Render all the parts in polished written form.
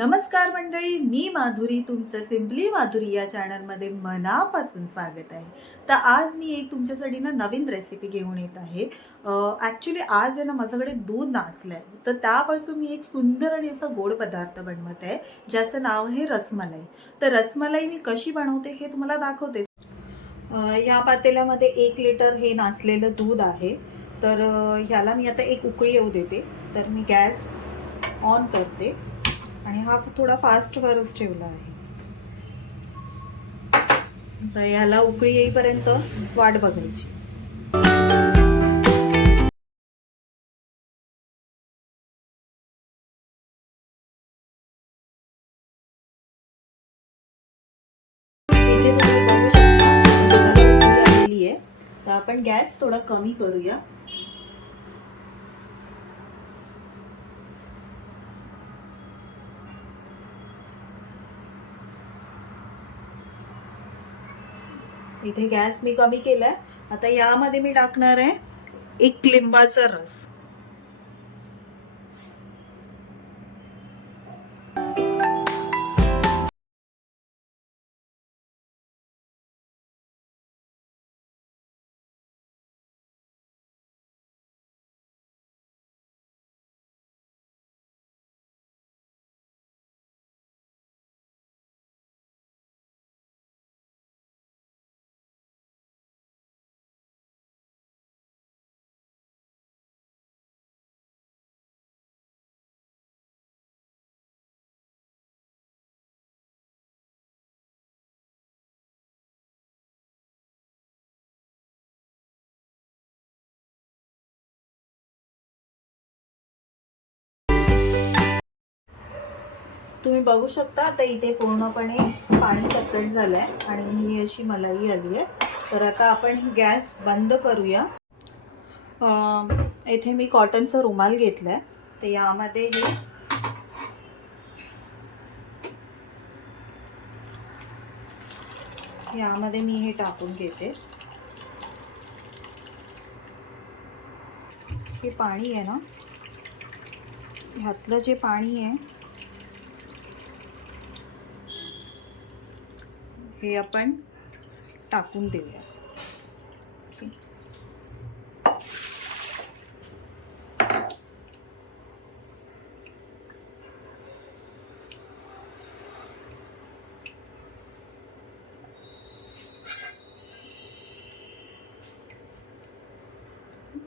नमस्कार मंडळी, मी माधुरी, तुमचं सिम्पली माधुरी या चॅनलमध्ये मनापासून स्वागत आहे. तर आज मी एक तुमच्यासाठी ना नवीन रेसिपी घेऊन येत आहे. ॲक्च्युली आज आहे ना माझ्याकडे दूध नासलं आहे, तर त्यापासून मी एक सुंदर आणि असा गोड पदार्थ बनवत आहे, ज्याचं नाव आहे रसमलाई. तर रसमलाई मी कशी बनवते हे तुम्हाला दाखवते. या पातेल्यामध्ये 1 लिटर हे नासलेलं दूध आहे. तर ह्याला मी आता एक उकळी येऊ देते. तर मी गॅस ऑन करते आणि हा थोडा फास्टवरच ठेवला आहे. तर याला उकळी येईपर्यंत वाट बघायची. इथे तुम्ही बघू शकता दुधाला उकळी आलेली आहे. तर आपण गॅस थोडा कमी करूया. इथे गॅस मी कमी केलाय. आता यामध्ये मी टाकणार आहे 1 लिंबाचा रस. तुम्ही बघू शकता आता इथे पूर्णपणे पाणी सेपरेट झालंय आणि ही अशी मलाई आली आहे. तर आता आपण गॅस बंद करूया. इथे मी कॉटनचा रुमाल घेतलाय. तर यामध्ये मी हे टाकून घेते. हे पाणी आहे ना, ह्यातलं जे पाणी आहे हे आपण टाकून देऊया.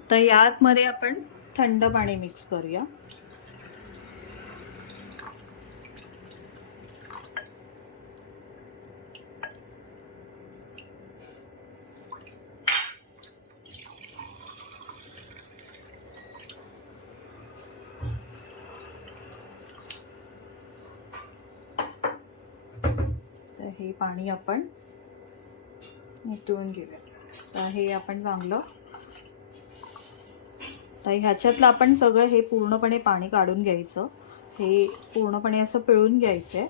तर यामध्ये आपण थंड पाणी मिक्स करूया. तर हे पाणी आपण नितळून घेऊया. तर हे आपण चांगलं, तर ह्याच्यातलं आपण सगळं हे पूर्णपणे पाणी काढून घ्यायचं. हे पूर्णपणे असं पिळून घ्यायचं आहे.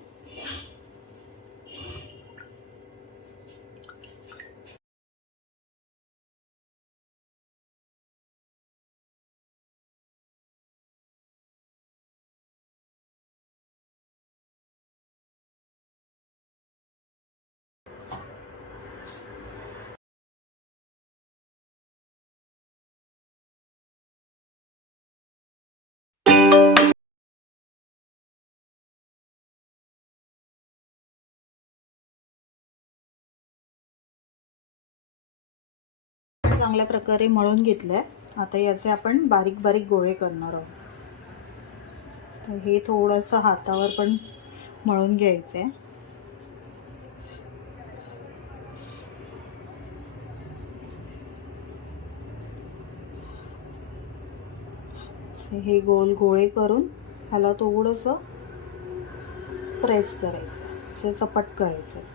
चांगल्या प्रकारे मळून घेतलंय. आता याचे आपण बारीक बारीक गोळे करणार आहोत. तर हे थोडंसं हातावर पण मळून घ्यायचंय. हे गोल गोळे करून ह्याला थोडंसं प्रेस करायचं, चपट करायचं.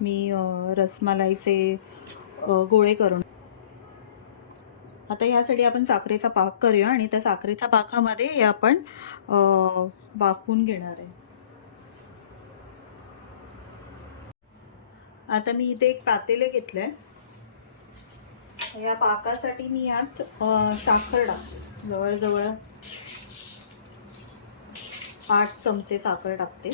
मी रसमलाईचे गोळे करून आता यासाठी आपण साखरेचा पाक करूया आणि त्या साखरेच्या पाकामध्ये हे आपण वाफवून घेणार आहे. आता मी इथे एक पातेले घेतलंय. या पाकासाठी मी यात साखर टाकते. जवळजवळ 8 चमचे साखर टाकते.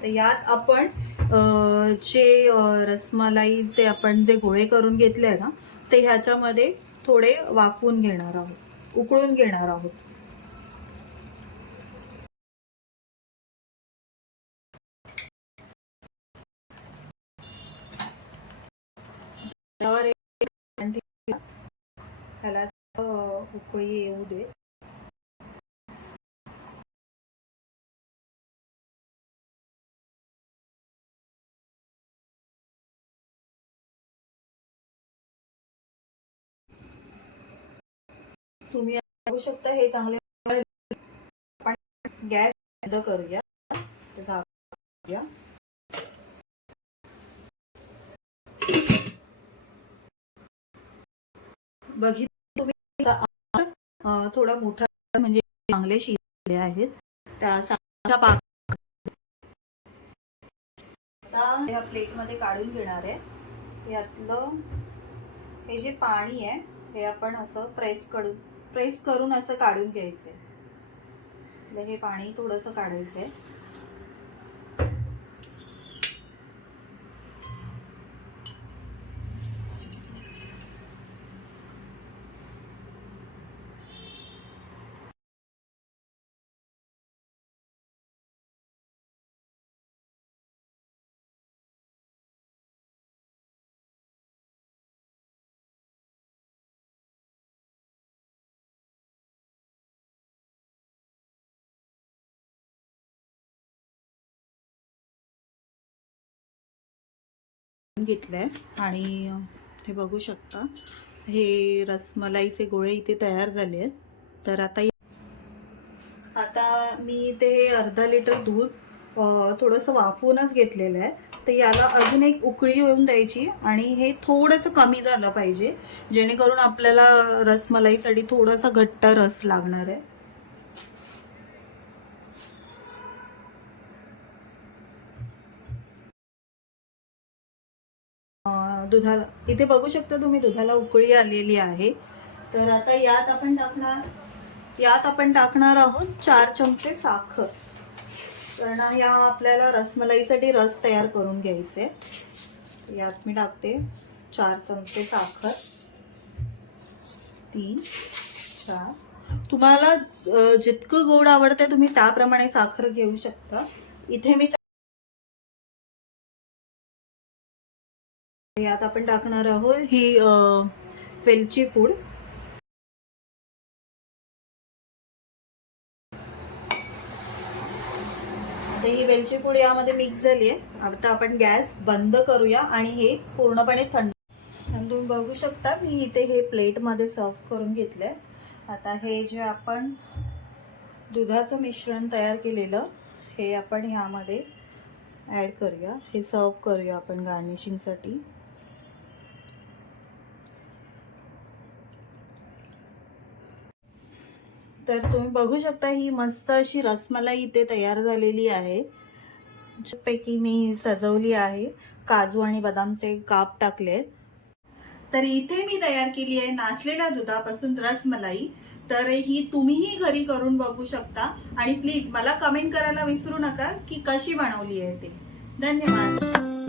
तर यात आपण जे रसमलाईचे आपण जे गोळे करून घेतले ना ते ह्याच्यामध्ये थोडे वाफवून घेणार आहोत, उकळून घेणार आहोत. त्यावर ह्याला उकळी येऊ दे. तुम्ही बघू शकता हे चांगले. आपण गॅस बंद करूया. बघितलं तुम्ही थोडा मोठा म्हणजे चांगले शिजले आहेत. त्या साखरेच्या पाक आता ह्या प्लेटमध्ये काढून घेणार आहे. यातलं हे जे पाणी आहे हे आपण असं प्रेस करून असं काढून घ्यायचंय. हे पाणी थोडंसं काढायचंय. घेतलंय आणि हे बघू शकता हे रसमलाईचे गोळे इथे तयार झाले आहेत. तर आता मी इथे अर्धा लिटर दूध थोडंसं वाफवूनच घेतलेलं आहे. तर याला अजून एक उकळी येऊन द्यायची आणि हे थोडंसं कमी झालं पाहिजे जेणेकरून आपल्याला रसमलाईसाठी थोडासा घट्ट रस लागणार आहे. दुधाला इथे बघू शकता तुम्ही दुधाला उकळी आलेली आहे. तर आता यात आपण टाकणार आहोत 4 चमचे साखर. कारण या आपल्याला रसमलाईसाठी रस तयार करून घ्यायचे. यात मी टाकते 4 चमचे साखर. 3 4 तुम्हाला जितकं गोड आवडते तुम्ही त्याप्रमाणे साखर घेऊ शकता. इथे मी यात आपण टाकणार आहोत ही वेलची पूड. ही वेलची पूड यामध्ये मिक्स झाली आहे. आता आपण गॅस बंद करूया आणि हे पूर्णपणे थंड. तुम्ही बघू शकता मी इथे हे प्लेटमध्ये सर्व करून घेतलंय. आता हे जे आपण दुधाचं मिश्रण तयार केलेलं हे आपण ह्यामध्ये ॲड करूया. हे सर्व करूया आपण गार्निशिंगसाठी. तर तुम्ही बघू शकता ही मस्त अशी रसमलाई इथे तयार झालेली आहे. पैकी मी सजवली आहे. काजू आणि बदामचे काप टाकले. तर इथे मी तयार केली आहे नासलेल्या दुधापासून रसमलाई. तर ही तुम्हीही घरी करून बघू शकता आणि प्लीज मला कमेंट करायला विसरू नका की कशी बनवली आहे ते. धन्यवाद.